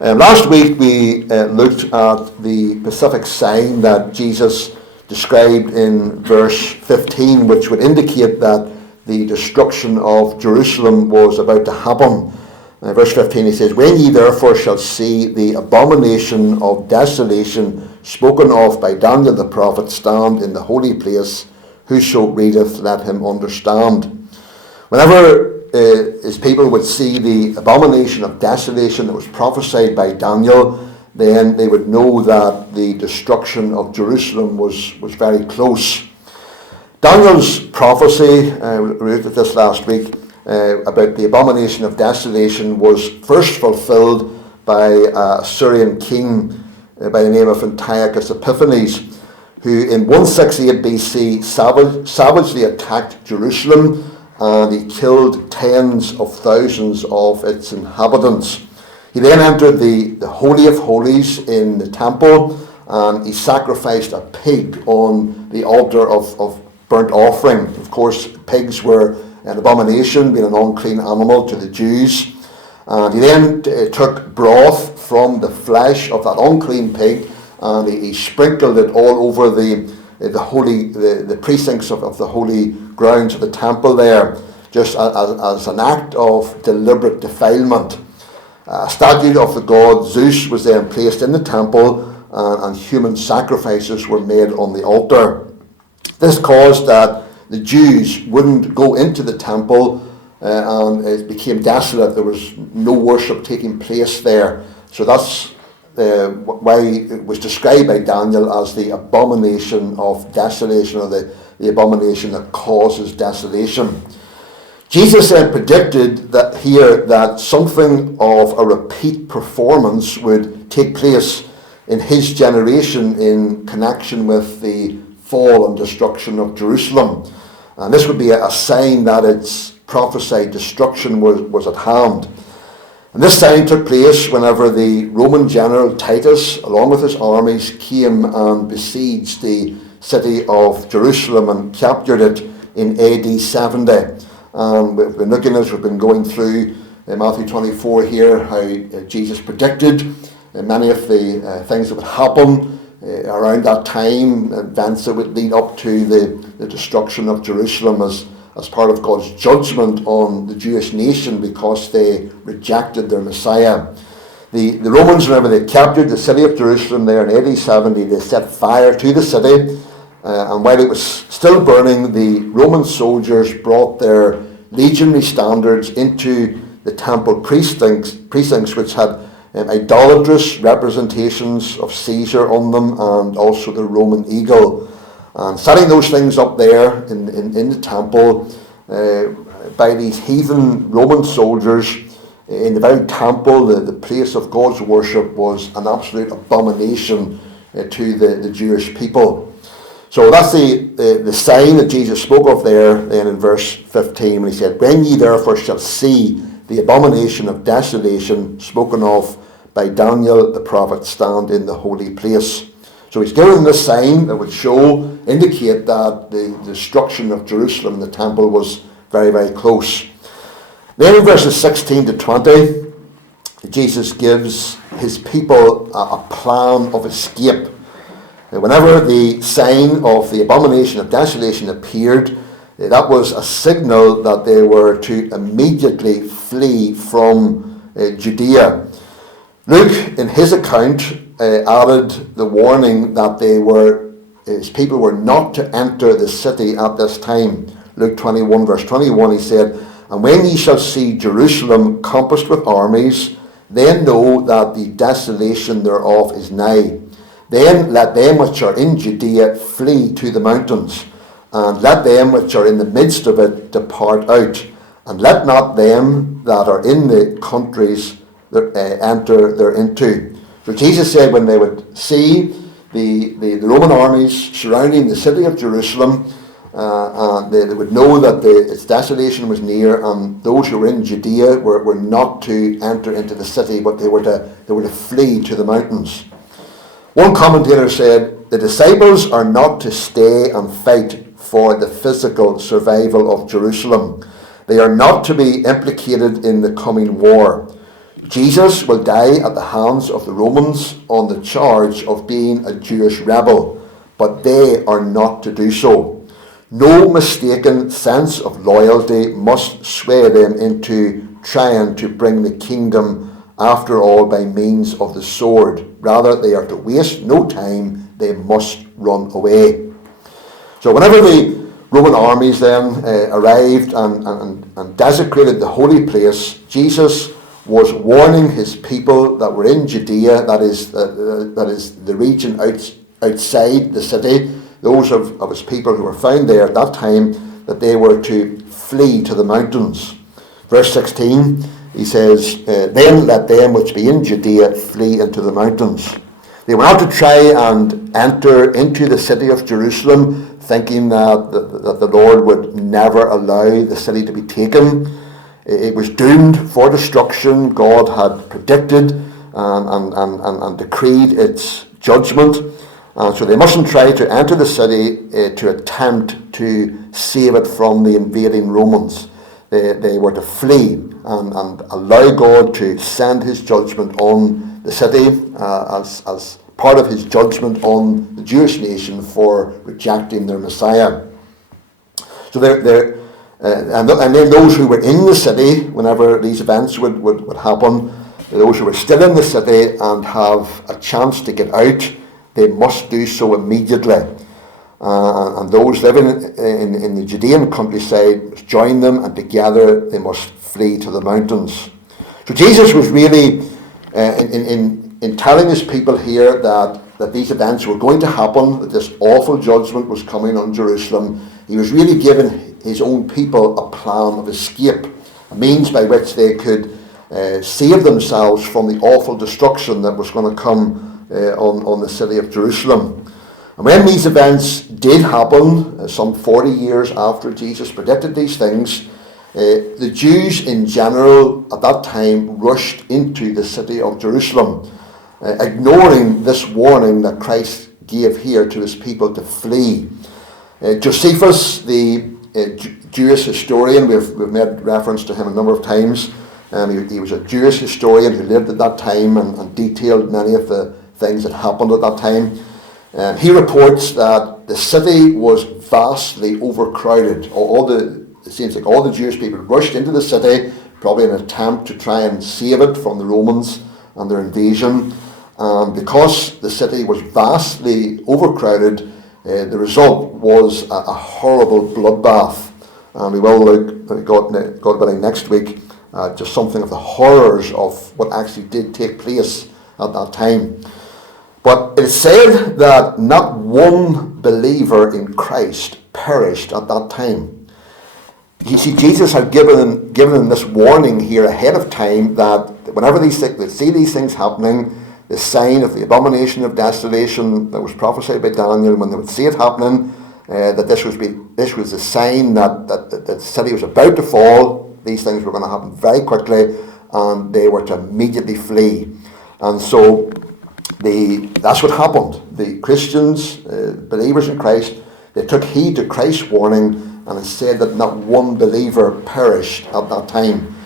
Last week we looked at the Pacific sign that Jesus described in verse 15, which would indicate that the destruction of Jerusalem was about to happen. Verse 15, he says, "When ye therefore shall see the abomination of desolation spoken of by Daniel the prophet stand in the holy place, whoso readeth, let him understand." Whenever his people would see the abomination of desolation that was prophesied by Daniel, then they would know that the destruction of Jerusalem was very close. Daniel's prophecy, we looked at this last week, about the abomination of desolation was first fulfilled by a Syrian king by the name of Antiochus Epiphanes, who in 168 BC savagely attacked Jerusalem, and he killed tens of thousands of its inhabitants. He then entered the Holy of Holies in the temple, and he sacrificed a pig on the altar of burnt offering. Of course, pigs were an abomination, being an unclean animal to the Jews. And he then took broth from the flesh of that unclean pig, and he sprinkled it all over the precincts of the holy grounds of the temple there, just as an act of deliberate defilement. A statue of the god Zeus was then placed in the temple, and human sacrifices were made on the altar. This caused that the Jews wouldn't go into the temple, and it became desolate. There was no worship taking place there. So that's why it was described by Daniel as the abomination of desolation, or the abomination that causes desolation. Jesus had predicted that something of a repeat performance would take place in his generation in connection with the fall and destruction of Jerusalem. And this would be a sign that its prophesied destruction was at hand. And this sign took place whenever the Roman general Titus, along with his armies, came and besieged the city of Jerusalem and captured it in AD 70. And we've been looking as we've been going through Matthew 24 here, how Jesus predicted many of the things that would happen around that time, events that would lead up to the destruction of Jerusalem as part of God's judgment on the Jewish nation because they rejected their Messiah. The Romans, whenever they captured the city of Jerusalem there in AD 70, they set fire to the city, and while it was still burning, the Roman soldiers brought their legionary standards into the temple precincts which had idolatrous representations of Caesar on them, and also the Roman eagle. And setting those things up there in the temple by these heathen Roman soldiers in the very temple, the place of God's worship, was an absolute abomination to the Jewish people. So that's the sign that Jesus spoke of there then in verse 15, when he said, "When ye therefore shall see the abomination of desolation spoken of by Daniel the prophet stand in the holy place." So he's given this sign that would indicate that the destruction of Jerusalem, the temple, was very, very close. Then in verses 16 to 20, Jesus gives his people a plan of escape. Whenever the sign of the abomination of desolation appeared, that was a signal that they were to immediately flee from Judea. Luke, in his account, added the warning that his people were not to enter the city at this time. Luke 21 verse 21, he said, "And when ye shall see Jerusalem compassed with armies, then know that the desolation thereof is nigh. Then let them which are in Judea flee to the mountains, and let them which are in the midst of it depart out, and let not them that are in the countries enter thereinto." So Jesus said when they would see the Roman armies surrounding the city of Jerusalem, they would know that its desolation was near, and those who were in Judea were not to enter into the city, but they were to flee to the mountains. One commentator said, "The disciples are not to stay and fight for the physical survival of Jerusalem. They are not to be implicated in the coming war. Jesus will die at the hands of the Romans on the charge of being a Jewish rebel, but they are not to do so. No mistaken sense of loyalty must sway them into trying to bring the kingdom, after all, by means of the sword. Rather, they are to waste no time. They must run away. So whenever the Roman armies then arrived and desecrated the holy place, Jesus was warning his people that were in Judea, that is the region outside the city, those of his people who were found there at that time, that they were to flee to the mountains. Verse 16, he says, then let them which be in Judea flee into the mountains. They were not to try and enter into the city of Jerusalem, thinking that the Lord would never allow the city to be taken. It was doomed for destruction. God had predicted and decreed its judgment. So they mustn't try to enter the city to attempt to save it from the invading Romans. They were to flee and allow God to send his judgment on the city as part of his judgment on the Jewish nation for rejecting their Messiah. So and then those who were in the city, whenever these events would happen, those who were still in the city and have a chance to get out, they must do so immediately. And those living in the Judean countryside must join them, and together they must flee to the mountains. So Jesus was really, in telling his people here that these events were going to happen, that this awful judgment was coming on Jerusalem, he was really giving his own people a plan of escape, a means by which they could save themselves from the awful destruction that was going to come on the city of Jerusalem. And when these events did happen, some 40 years after Jesus predicted these things, the Jews in general at that time rushed into the city of Jerusalem, ignoring this warning that Christ gave here to his people to flee. Josephus, the Jewish historian, we've made reference to him a number of times. He was a Jewish historian who lived at that time and detailed many of the things that happened at that time. He reports that the city was vastly overcrowded. It seems like all the Jewish people rushed into the city, probably in an attempt to try and save it from the Romans and their invasion. And because the city was vastly overcrowded, the result was a horrible bloodbath. And we will look, God willing, next week, just something of the horrors of what actually did take place at that time. But it is said that not one believer in Christ perished at that time. You see, Jesus had given them this warning here ahead of time that whenever they see these things happening, the sign of the abomination of desolation that was prophesied by Daniel, when they would see it happening, that this was a sign that the city was about to fall. These things were going to happen very quickly, and they were to immediately flee. And so that's what happened. The Christians, believers in Christ, they took heed to Christ's warning, and it said that not one believer perished at that time.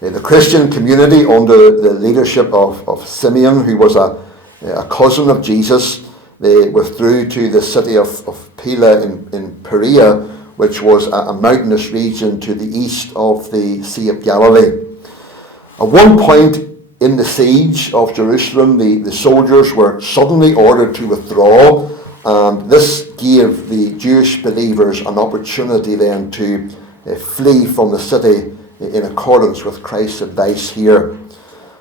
The Christian community, under the leadership of Simeon, who was a cousin of Jesus, they withdrew to the city of Pella in Perea, which was a mountainous region to the east of the Sea of Galilee. At one point in the siege of Jerusalem, the soldiers were suddenly ordered to withdraw, and this gave the Jewish believers an opportunity then to flee from the city in accordance with Christ's advice here.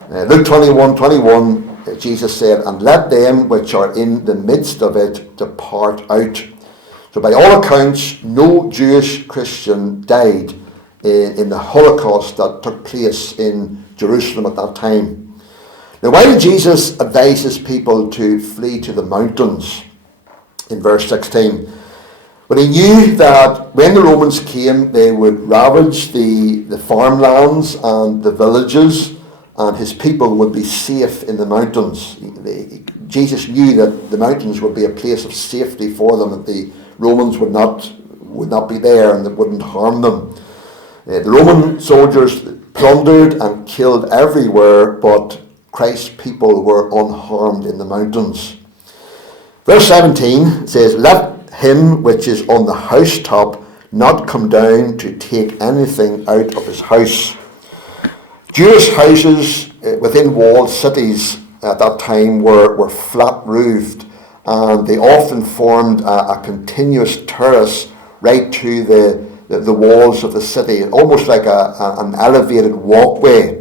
Luke 21:21, Jesus said, "And let them which are in the midst of it depart out." So by all accounts, no Jewish Christian died in the Holocaust that took place in Jerusalem at that time. Now, why did Jesus advise his people to flee to the mountains? In verse 16, but he knew that when the Romans came, they would ravage the farmlands and the villages, and his people would be safe in the mountains. Jesus knew that the mountains would be a place of safety for them, that the Romans would not be there and that wouldn't harm them. The Roman soldiers, plundered and killed everywhere, but Christ's people were unharmed in the mountains. Verse 17 says, "Let him which is on the housetop not come down to take anything out of his house." Jewish houses within walled cities at that time were flat roofed, and they often formed a continuous terrace right to the walls of the city, almost like an elevated walkway.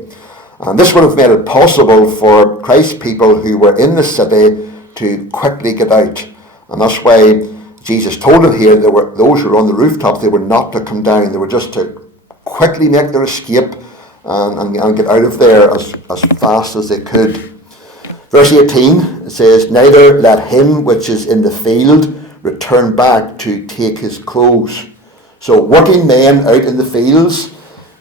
And this would have made it possible for Christ's people who were in the city to quickly get out. And that's why Jesus told them here that those who were on the rooftop, they were not to come down. They were just to quickly make their escape and get out of there as fast as they could. Verse 18, it says, "Neither let him which is in the field return back to take his clothes." So working men out in the fields,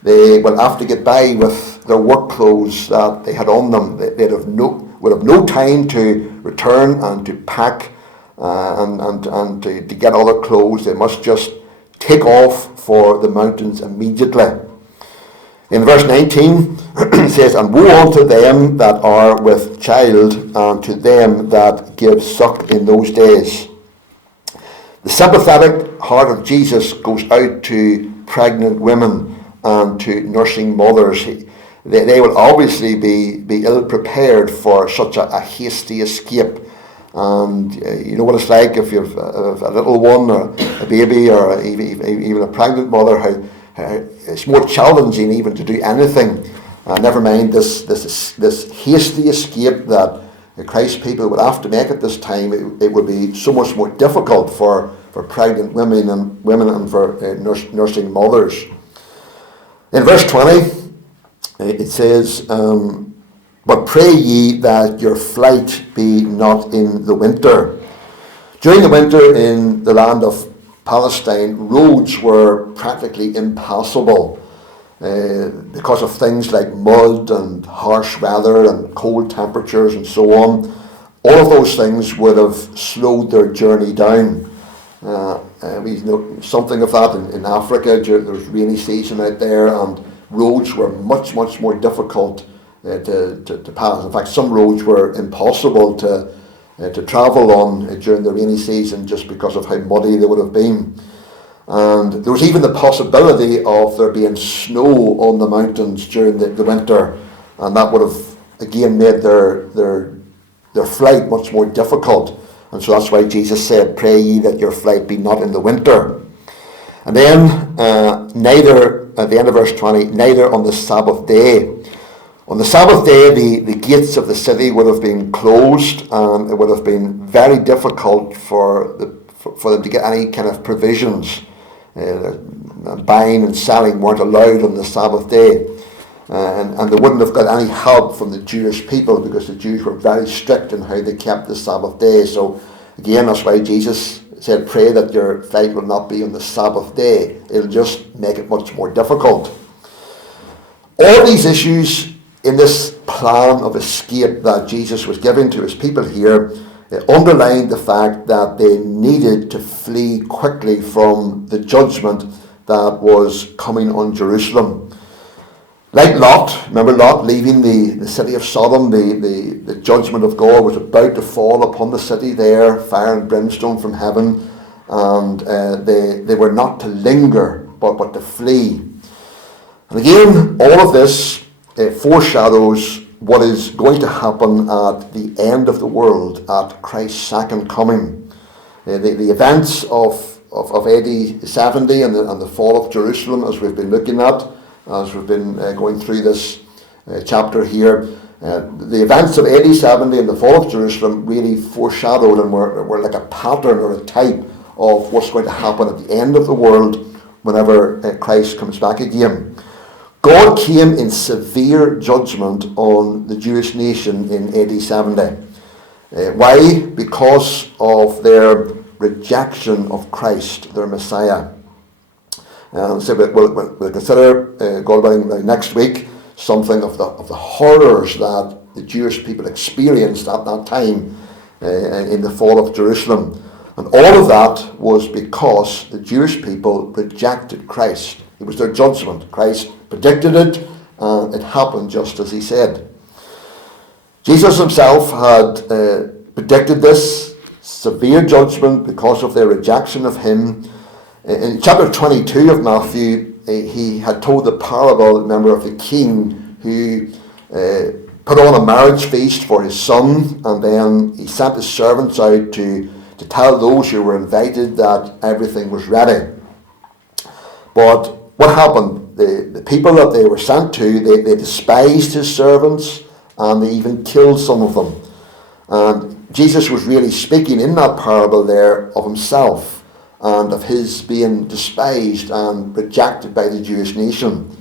they will have to get by with their work clothes that they had on them. They would have no time to return and to pack and to get other clothes. They must just take off for the mountains immediately. In verse 19 it says, "And woe unto them that are with child, and to them that give suck in those days." The sympathetic heart of Jesus goes out to pregnant women and to nursing mothers. They will obviously be ill prepared for such a hasty escape. And you know what it's like if you have a little one or a baby or even a pregnant mother, how it's more challenging even to do anything. Never mind this hasty escape that Christ's people would have to make at this time. It would be so much more difficult for pregnant women and for nursing mothers. In verse 20, it says, "But pray ye that your flight be not in the winter." During the winter in the land of Palestine, roads were practically impassable because of things like mud and harsh weather and cold temperatures and so on. All of those things would have slowed their journey down. We know something of that in Africa. There was rainy season out there, and roads were much more difficult to pass. In fact, some roads were impossible to travel on during the rainy season just because of how muddy they would have been. And there was even the possibility of there being snow on the mountains during the winter, and that would have again made their flight much more difficult. And so that's why Jesus said, "Pray ye that your flight be not in the winter." And then neither, at the end of verse 20, neither on the Sabbath day. On the Sabbath day, the gates of the city would have been closed, and it would have been very difficult for them to get any kind of provisions. Buying and selling weren't allowed on the Sabbath day. And they wouldn't have got any help from the Jewish people because the Jews were very strict in how they kept the Sabbath day. So again, that's why Jesus said, "Pray that your flight will not be on the Sabbath day." It'll just make it much more difficult. All these issues in this plan of escape that Jesus was giving to his people here underlined the fact that they needed to flee quickly from the judgment that was coming on Jerusalem. Like Lot, remember Lot leaving the city of Sodom, the judgment of God was about to fall upon the city there, fire and brimstone from heaven, and they were not to linger, but to flee. And again, all of this foreshadows what is going to happen at the end of the world, at Christ's second coming. The events of AD 70 and the fall of Jerusalem, as we've been looking at, as we've been going through this chapter here, the events of AD 70 and the fall of Jerusalem really foreshadowed and were like a pattern or a type of what's going to happen at the end of the world whenever Christ comes back again. God came in severe judgment on the Jewish nation in AD 70. Why? Because of their rejection of Christ, their Messiah. So we'll consider, God willing, next week, something of the horrors that the Jewish people experienced at that time in the fall of Jerusalem. And all of that was because the Jewish people rejected Christ. It was their judgment. Christ predicted it, and it happened just as he said. Jesus himself had predicted this severe judgment because of their rejection of him. In chapter 22 of Matthew, he had told the parable, remember, of the king who put on a marriage feast for his son, and then he sent his servants out to tell those who were invited that everything was ready. But what happened? The people that they were sent to, they despised his servants, and they even killed some of them. And Jesus was really speaking in that parable there of himself and of his being despised and rejected by the Jewish nation.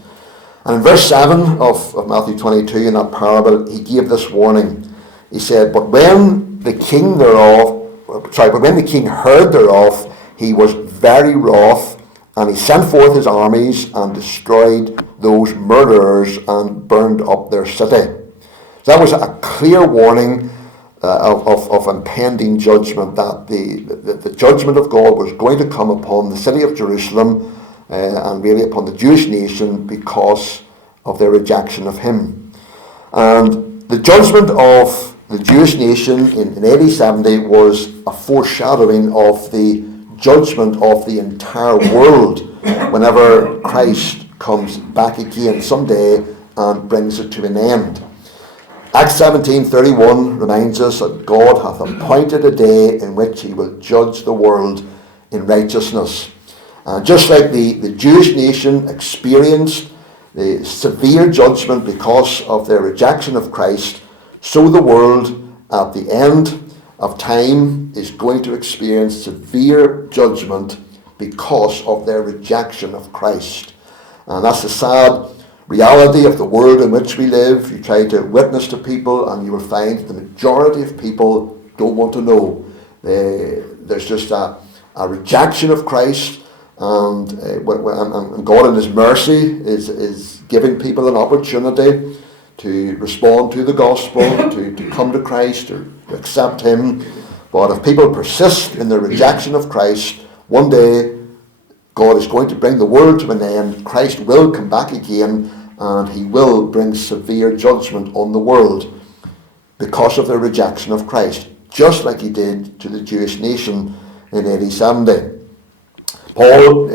And in verse 7 of Matthew 22, in that parable, he gave this warning. He said, But when the king heard thereof, he was very wroth, and he sent forth his armies and destroyed those murderers and burned up their city. So that was a clear warning of impending judgment, that the judgment of God was going to come upon the city of Jerusalem and really upon the Jewish nation because of their rejection of him. And the judgment of the Jewish nation in AD 70 was a foreshadowing of the judgment of the entire world whenever Christ comes back again someday and brings it to an end. Acts 17:31 reminds us that God hath appointed a day in which he will judge the world in righteousness. Just like the Jewish nation experienced the severe judgment because of their rejection of Christ, so the world at the end of time is going to experience severe judgment because of their rejection of Christ. And that's the sad reality of the world in which we live. You try to witness to people and you will find the majority of people don't want to know. There's just a rejection of Christ, and God in his mercy is giving people an opportunity to respond to the gospel, to come to Christ or to accept him. But if people persist in their rejection of Christ, one day God is going to bring the world to an end. Christ will come back again, and he will bring severe judgment on the world because of their rejection of Christ, just like he did to the Jewish nation in AD 70. Paul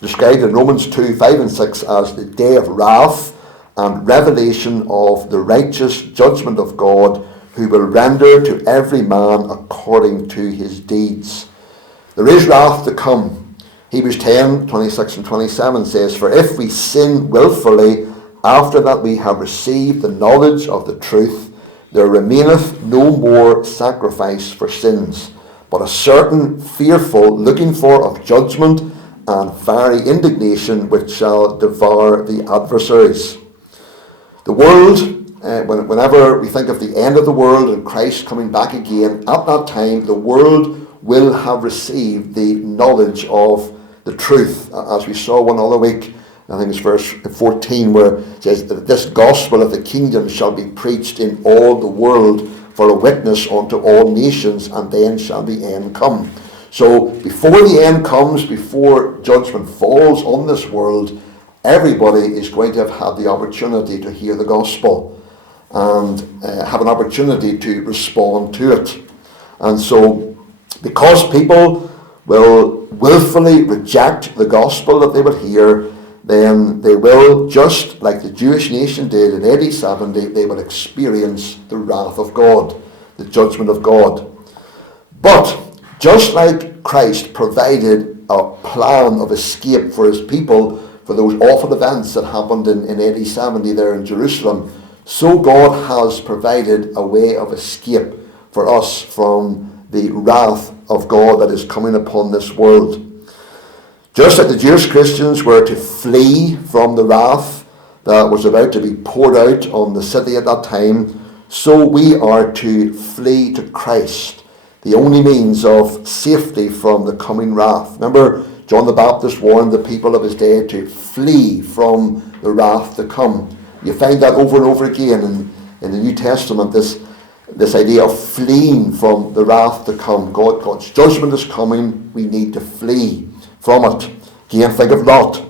described in Romans 2, 5 and 6 as the day of wrath and revelation of the righteous judgment of God, who will render to every man according to his deeds. There is wrath to come. Hebrews 10, 26 and 27 says, For if we sin willfully, after that we have received the knowledge of the truth, there remaineth no more sacrifice for sins, but a certain fearful looking for of judgment and fiery indignation which shall devour the adversaries. The world, whenever we think of the end of the world and Christ coming back again, at that time the world will have received the knowledge of the truth, as we saw one other week. I think it's verse 14 where it says that this gospel of the kingdom shall be preached in all the world for a witness unto all nations, and then shall the end come. So before the end comes, before judgment falls on this world, everybody is going to have had the opportunity to hear the gospel and have an opportunity to respond to it. And so because people will willfully reject the gospel that they would hear, then they will, just like the Jewish nation did in AD 70, they will experience the wrath of God, the judgment of God. But just like Christ provided a plan of escape for his people for those awful events that happened in AD 70 there in Jerusalem, so God has provided a way of escape for us from the wrath of God that is coming upon this world. Just like the Jewish Christians were to flee from the wrath that was about to be poured out on the city at that time, so we are to flee to Christ, the only means of safety from the coming wrath. Remember, John the Baptist warned the people of his day to flee from the wrath to come. You find that over and over again in the New Testament, this idea of fleeing from the wrath to come. God's judgment is coming. We need to flee from it. Again, think of Lot.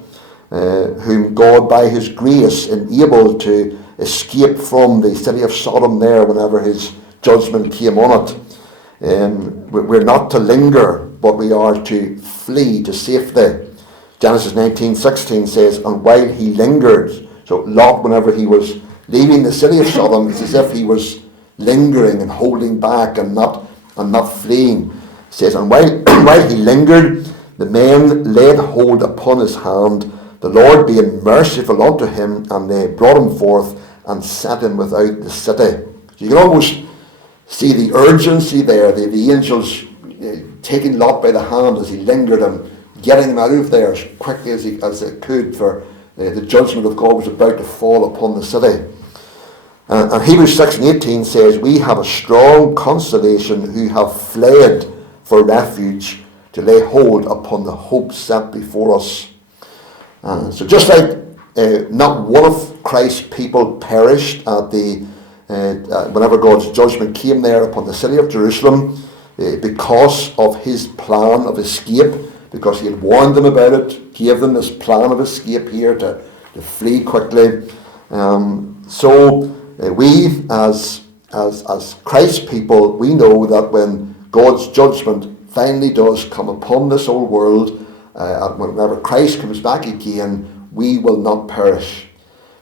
whom God by his grace enabled to escape from the city of Sodom there whenever his judgment came on it. We're not to linger, but we are to flee to safety. Genesis 19:16 says, and while he lingered, so Lot, whenever he was leaving the city of Sodom, it's as if he was lingering and holding back and not fleeing. It says, and while he lingered, the men laid hold upon his hand, the Lord being merciful unto him, and they brought him forth and set him without the city. So you can almost see the urgency there, the angels taking Lot by the hand as he lingered and getting him out of there as quickly as they could, for the judgment of God was about to fall upon the city. And Hebrews 6:18 says, we have a strong consolation who have fled for refuge to lay hold upon the hope set before us. So just like not one of Christ's people perished at whenever God's judgment came there upon the city of Jerusalem, because of his plan of escape, because he had warned them about it, gave them this plan of escape here to flee quickly. So we as Christ's people, we know that when God's judgment finally does come upon this old world, whenever Christ comes back again, we will not perish,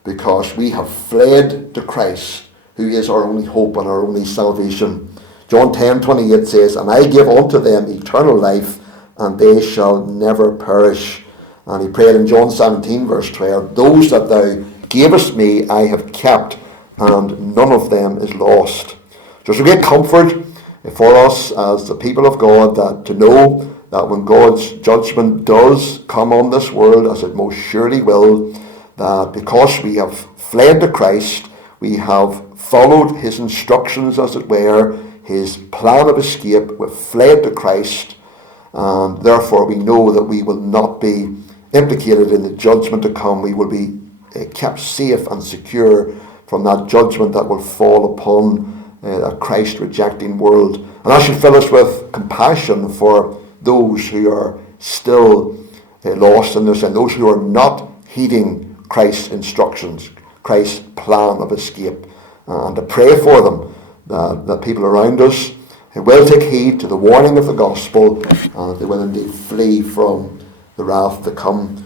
because we have fled to Christ, who is our only hope and our only salvation. John 10:28 says, and I give unto them eternal life, and they shall never perish. And he prayed in John 17 verse 12, those that thou gavest me I have kept, and none of them is lost. So it's a great comfort for us as the people of God that to know that when God's judgment does come on this world, as it most surely will, that because we have fled to Christ, we have followed his instructions, as it were, his plan of escape, we've fled to Christ, and therefore we know that we will not be implicated in the judgment to come. We will be kept safe and secure from that judgment that will fall upon a Christ-rejecting world. And that should fill us with compassion for those who are still lost in their sin, those who are not heeding Christ's instructions, Christ's plan of escape, and to pray for them, that people around us will take heed to the warning of the gospel, and they will indeed flee from the wrath to come.